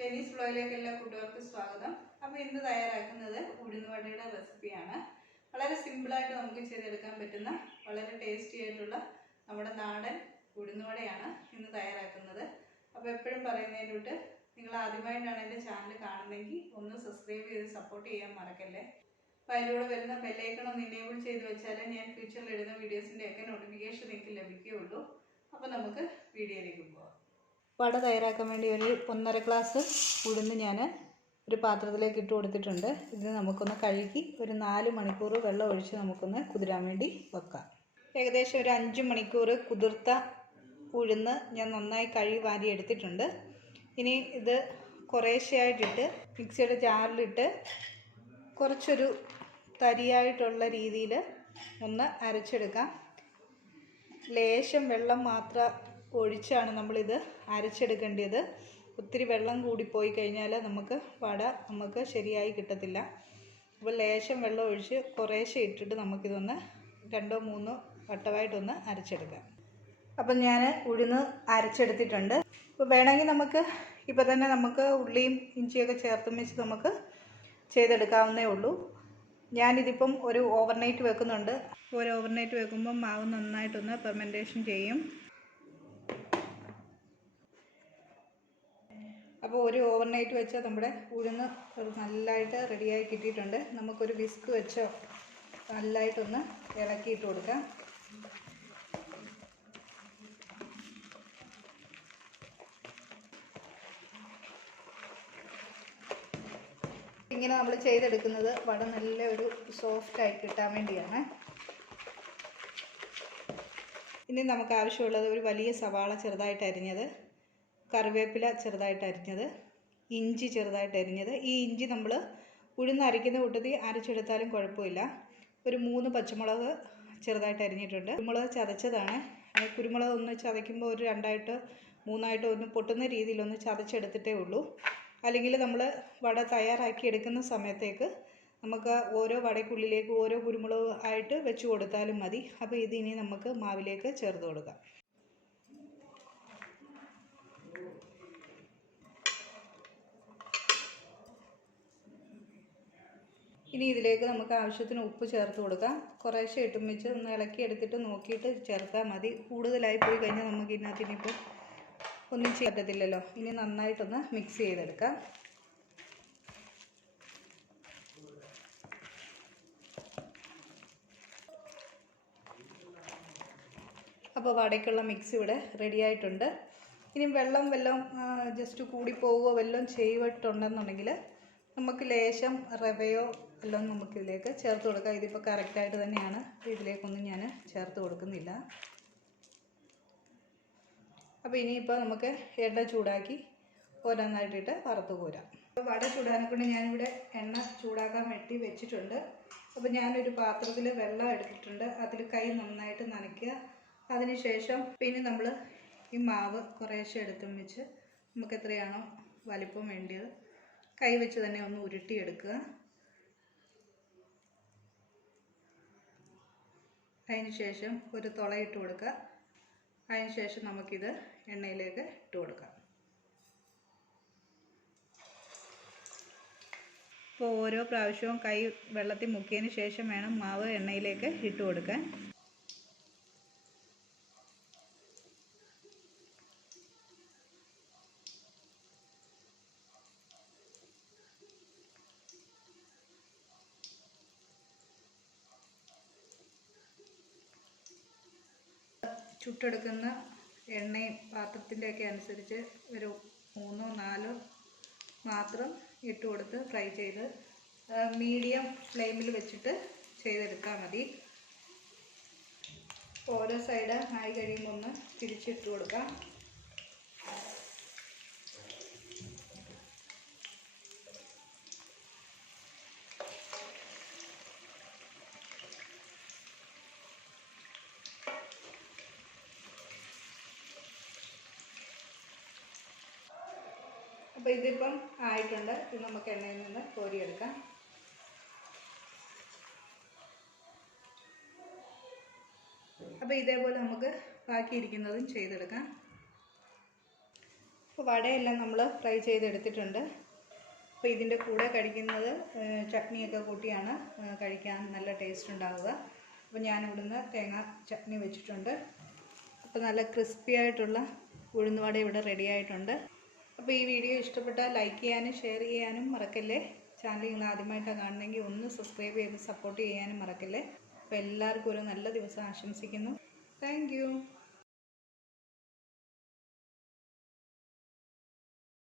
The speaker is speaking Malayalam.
JENY'S vlogലേക്ക് എല്ലാ കൂട്ടുകാർക്കും സ്വാഗതം. അപ്പോൾ ഇന്ന് തയ്യാറാക്കുന്നത് ഉഴുന്നുവടയുടെ റെസിപ്പിയാണ്. വളരെ സിമ്പിൾ ആയിട്ട് നമുക്ക് ചെയ്തെടുക്കാൻ പറ്റുന്ന വളരെ ടേസ്റ്റി ആയിട്ടുള്ള നമ്മുടെ നാടൻ ഉഴുന്നുവടയാണ് ഇന്ന് തയ്യാറാക്കുന്നത്. അപ്പോൾ എപ്പോഴും പറയുന്നതിനോട്ട് നിങ്ങൾ ആദ്യമായിട്ടാണ് എൻ്റെ ചാനൽ കാണുന്നതെങ്കിൽ ഒന്ന് സബ്സ്ക്രൈബ് ചെയ്ത് സപ്പോർട്ട് ചെയ്യാൻ മറക്കല്ലേ. അപ്പോൾ അതിലൂടെ വരുന്ന ബെല്ലൈക്കൺ ഒന്ന് എനേബിൾ ചെയ്ത് വെച്ചാലേ ഞാൻ ഫ്യൂച്ചറിൽ ഇടുന്ന വീഡിയോസിൻ്റെയൊക്കെ നോട്ടിഫിക്കേഷൻ നിങ്ങൾക്ക് ലഭിക്കുകയുള്ളൂ. അപ്പോൾ നമുക്ക് വീഡിയോയിലേക്ക് പോകാം. വട തയ്യാറാക്കാൻ വേണ്ടി ഒരു 1.5 ഗ്ലാസ് ഉഴുന്ന് ഞാൻ ഒരു പാത്രത്തിലേക്ക് ഇട്ട് കൊടുത്തിട്ടുണ്ട്. ഇത് നമുക്കൊന്ന് കഴുകി ഒരു 4 മണിക്കൂർ വെള്ളം ഒഴിച്ച് നമുക്കൊന്ന് കുതിരാൻ വേണ്ടി വെക്കാം. ഏകദേശം ഒരു 5 മണിക്കൂർ കുതിർത്ത ഉഴുന്ന് ഞാൻ നന്നായി കഴുകി വാരി എടുത്തിട്ടുണ്ട്. ഇനി ഇത് കുറേശ്ശെയായിട്ടിട്ട് മിക്സിയുടെ ജാറിലിട്ട് കുറച്ചൊരു തരിയായിട്ടുള്ള രീതിയിൽ ഒന്ന് അരച്ചെടുക്കാം. ലേശം വെള്ളം മാത്രം ഒഴിച്ചാണ് നമ്മളിത് അരച്ചെടുക്കേണ്ടത്. ഒത്തിരി വെള്ളം കൂടിപ്പോയി കഴിഞ്ഞാൽ നമുക്ക് ശരിയായി കിട്ടത്തില്ല. അപ്പോൾ ലേശം വെള്ളം ഒഴിച്ച് കുറേശ്ശെ ഇട്ടിട്ട് നമുക്കിതൊന്ന് 2-3 വട്ടമായിട്ടൊന്ന് അരച്ചെടുക്കാം. അപ്പം ഞാൻ ഉഴുന്ന് അരച്ചെടുത്തിട്ടുണ്ട്. അപ്പോൾ വേണമെങ്കിൽ നമുക്ക് ഇപ്പോൾ തന്നെ നമുക്ക് ഉള്ളിയും ഇഞ്ചിയൊക്കെ ചേർത്തും വെച്ച് നമുക്ക് ചെയ്തെടുക്കാവുന്നേ ഉള്ളൂ. ഞാനിതിപ്പം ഒരു ഓവർനൈറ്റ് വെക്കുന്നുണ്ട്. ഒരു ഓവർനൈറ്റ് വെക്കുമ്പം മാവ് നന്നായിട്ടൊന്ന് ഫെർമെൻറ്റേഷൻ ചെയ്യും. അപ്പോൾ ഒരു ഓവർനൈറ്റ് വെച്ചാൽ നമ്മുടെ ഉഴുന്ന് നല്ലതായിട്ട് റെഡിയായി കിട്ടിയിട്ടുണ്ട്. നമുക്കൊരു വിസ്ക് വെച്ചോ നല്ലതായിട്ടൊന്ന് ഇളക്കിയിട്ട് കൊടുക്കാം. ഇങ്ങനെ നമ്മൾ ചെയ്തെടുക്കുന്നത് വട നല്ല ഒരു സോഫ്റ്റായി കിട്ടാൻ വേണ്ടിയാണ്. ഇനി നമുക്ക് ആവശ്യമുള്ളത് ഒരു വലിയ സവാള ചെറുതായിട്ട് അരിഞ്ഞത്, കറിവേപ്പില ചെറുതായിട്ട് അരിഞ്ഞത്, ഇഞ്ചി ചെറുതായിട്ട് അരിഞ്ഞത്. ഈ ഇഞ്ചി നമ്മൾ ഉഴുന്ന് അരയ്ക്കുന്ന കൂട്ടത്തിൽ അരച്ചെടുത്താലും കുഴപ്പമില്ല. ഒരു 3 പച്ചമുളക് ചെറുതായിട്ട് അരിഞ്ഞിട്ടുണ്ട്. കുരുമുളക് ചതച്ചതാണ്. കുരുമുളക് ഒന്ന് ചതയ്ക്കുമ്പോൾ ഒരു 2ആയിട്ടോ 3ആയിട്ടോ ഒന്ന് പൊട്ടുന്ന രീതിയിലൊന്ന് ചതച്ചെടുത്തിട്ടേ ഉള്ളൂ. അല്ലെങ്കിൽ നമ്മൾ വട തയ്യാറാക്കി എടുക്കുന്ന സമയത്തേക്ക് നമുക്ക് ഓരോ വടയ്ക്കുള്ളിലേക്ക് ഓരോ കുരുമുളക് ആയിട്ട് വെച്ച് കൊടുത്താലും മതി. അപ്പോൾ ഇതിനി നമുക്ക് മാവിലേക്ക് ചേർത്ത് കൊടുക്കാം. ഇനി ഇതിലേക്ക് നമുക്ക് ആവശ്യത്തിന് ഉപ്പ് ചേർത്ത് കൊടുക്കാം. കുറേശ്ശെ ഇട്ടും വെച്ച് ഒന്ന് ഇളക്കി എടുത്തിട്ട് നോക്കിയിട്ട് ചേർത്താൽ മതി. കൂടുതലായി പോയി കഴിഞ്ഞാൽ നമുക്ക് ഇതിനകത്തിനിപ്പോൾ ഒന്നും ചെയ്യാൻ പറ്റത്തില്ലല്ലോ. ഇനി നന്നായിട്ടൊന്ന് മിക്സ് ചെയ്തെടുക്കാം. അപ്പോൾ വടയ്ക്കുള്ള മിക്സ് ഇവിടെ റെഡി ആയിട്ടുണ്ട്. ഇനി വെള്ളം ജസ്റ്റ് കൂടിപ്പോവുകയോ വല്ലതും ചെയ്തിട്ടുണ്ടെന്നുണ്ടെങ്കിൽ നമുക്ക് ലേശം റവയോ എല്ലാം നമുക്കിതിലേക്ക് ചേർത്ത് കൊടുക്കാം. ഇതിപ്പോൾ കറക്റ്റായിട്ട് തന്നെയാണ്. ഇതിലേക്കൊന്നും ഞാൻ ചേർത്ത് കൊടുക്കുന്നില്ല. അപ്പോൾ ഇനിയിപ്പോൾ നമുക്ക് എണ്ണ ചൂടാക്കി ഓരോന്നായിട്ടിട്ട് വറുത്ത് കോരാം. അപ്പോൾ വട ചൂടാനെ കൊണ്ട് ഞാനിവിടെ എണ്ണ ചൂടാക്കാൻ വേണ്ടി വെച്ചിട്ടുണ്ട്. അപ്പോൾ ഞാനൊരു പാത്രത്തിൽ വെള്ളം എടുത്തിട്ടുണ്ട്. അതിൽ കൈ നന്നായിട്ട് നനയ്ക്കുക. അതിനുശേഷം പിന്നെ നമ്മൾ ഈ മാവ് കുറേശ്ശെ എടുത്തും വെച്ച് നമുക്ക് എത്രയാണോ വലിപ്പം വേണ്ടിയത് കൈ വെച്ച് തന്നെ ഒന്ന് ഉരുട്ടിയെടുക്കുക. അതിന് ശേഷം ഒരു തുളയിട്ട് കൊടുക്കുക. അതിന് ശേഷം നമുക്കിത് എണ്ണയിലേക്ക് ഇട്ട് കൊടുക്കാം. അപ്പോൾ ഓരോ പ്രാവശ്യവും കൈ വെള്ളത്തിൽ മുക്കിയതിന് ശേഷം വേണം മാവ് എണ്ണയിലേക്ക് ഇട്ട് കൊടുക്കാൻ. ചുട്ടെടുക്കുന്ന എണ്ണയും പാത്രത്തിൻ്റെയൊക്കെ അനുസരിച്ച് ഒരു 3-4 മാത്രം ഇട്ട് കൊടുത്ത് ഫ്രൈ ചെയ്ത് മീഡിയം ഫ്ലെയിമിൽ വെച്ചിട്ട് ചെയ്തെടുത്താൽ മതി. ഓരോ സൈഡ് ആയി കഴിയുമ്പോൾ ഒന്ന് തിരിച്ചിട്ട് കൊടുക്കാം. അപ്പോൾ ഇതിപ്പം ആയിട്ടുണ്ട്. ഇത് നമുക്ക് എണ്ണയിൽ നിന്ന് കോരിയെടുക്കാം. അപ്പോൾ ഇതേപോലെ നമുക്ക് ബാക്കിയിരിക്കുന്നതും ചെയ്തെടുക്കാം. അപ്പോൾ വടയെല്ലാം നമ്മൾ ഫ്രൈ ചെയ്തെടുത്തിട്ടുണ്ട്. അപ്പോൾ ഇതിൻ്റെ കൂടെ കഴിക്കുന്നത് ചട്നിയൊക്കെ കൂട്ടിയാണ് കഴിക്കാൻ നല്ല ടേസ്റ്റ് ഉണ്ടാവുക. അപ്പോൾ ഞാനിവിടുന്ന് തേങ്ങ ചട്നി വെച്ചിട്ടുണ്ട്. അപ്പോൾ നല്ല ക്രിസ്പി ആയിട്ടുള്ള ഉഴുന്നുവട ഇവിടെ റെഡി ആയിട്ടുണ്ട്. അപ്പോൾ ഈ വീഡിയോ ഇഷ്ടപ്പെട്ടാൽ ലൈക്ക് ചെയ്യാനും ഷെയർ ചെയ്യാനും മറക്കല്ലേ. ചാനൽ നിങ്ങൾ ആദ്യമായിട്ടാണ് കാണണമെങ്കിൽ ഒന്ന് സബ്സ്ക്രൈബ് ചെയ്ത് സപ്പോർട്ട് ചെയ്യാനും മറക്കല്ലേ. അപ്പോൾ എല്ലാവർക്കും ഒരു നല്ല ദിവസം ആശംസിക്കുന്നു. Thank you.